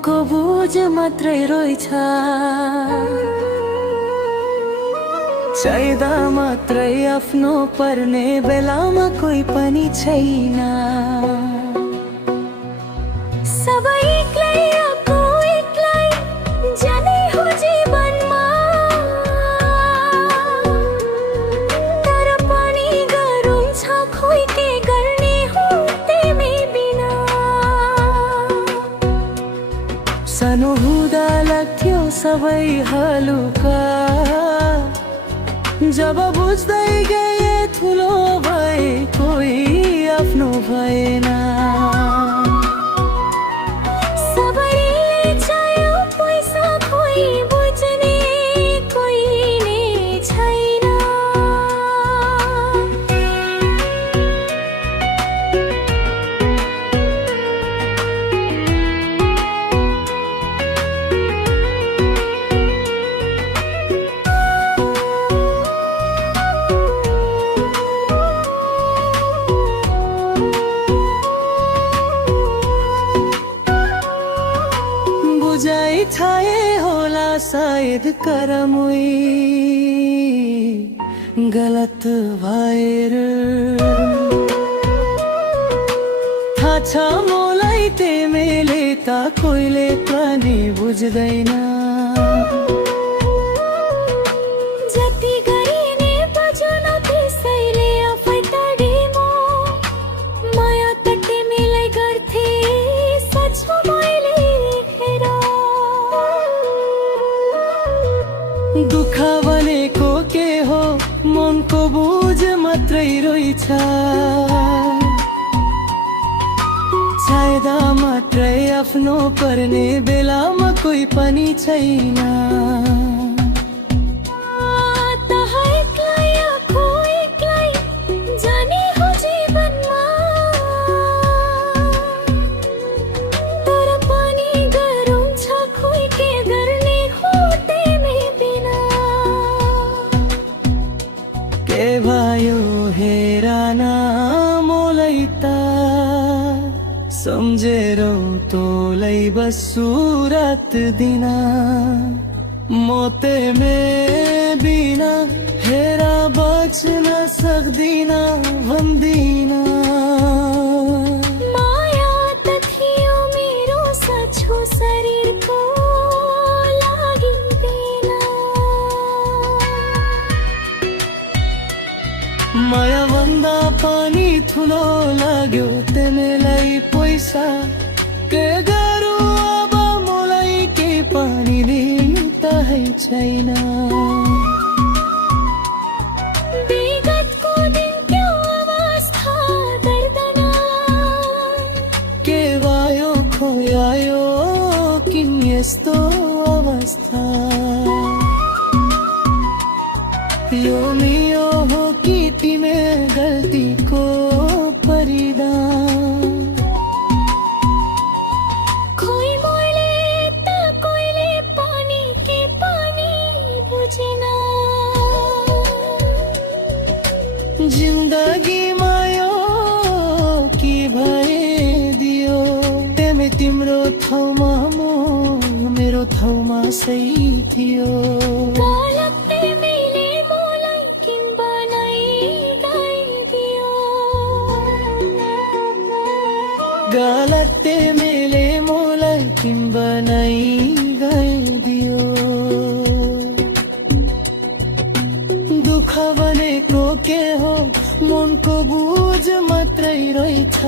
मनको बोझ मात्रै रहेछ। चाहिँदा मात्रै आफ्नो पर्ने बेलामा कोही पनि छैन। सबै एक्लै आएको एक्लै जाने हो जीवनमा, तर पनि गरौँ छ खोइ के गर्ने हो तिमी बिना। सानो हुँदा लाग्थ्यो सबै हलुका, जब बुझ्दै गए ठुलो भए कोही आफ्नो भएन। सबैले चाह्यो पैसा खोइ बुझ्ने कोही नै छैन। बुझाइ थाहे होला सायद करमुई गलत भएर। थाहा छ मलाई तिमीले त कोहीले पनि बुझ्दैन। जति गरिने बजुन त्यसैले आफै टाढिमो, माया त तिमीलाई गर्थे सच हो मैले हेर। दुःख भनेको के हो मनको बोझ मात्रै रहेछ। चाहिँदा मात्रै आफ्नो पर्ने बेलामा कोही पनि छैन। के भयो हेरान मोलाई त सम्झेर तँलाई बस्छु रात दिन। म तिमी बिना हेरा बच्न सक्दिन भन्दिन। माया त थियो मेरो सच्चो शरीरको लागि बिना। माया भन्दा पनि ठुलो लाग्यो तिमीलाई पैसा। के गरौँ अब मलाई के पनि दिनु त छैन। विगतको दिन त्यो अवस्था दर्दना, के भयो खोयायो किन यस्तो अवस्था। यो मियो हो कि तिमी गल्तीको परिणाम। खोइ मैले त कोहीले पनि के पनि बुझेन। जिन्दगीमा यो के भइदियो, तिमी तिम्रो ठाउँमा म मेरो ठाउँमा सही थियो। गलत तिमीले मलाई किन बनाइ गइदियो। दुःख भनेको के हो मनको बोझ मात्रै रहेछ।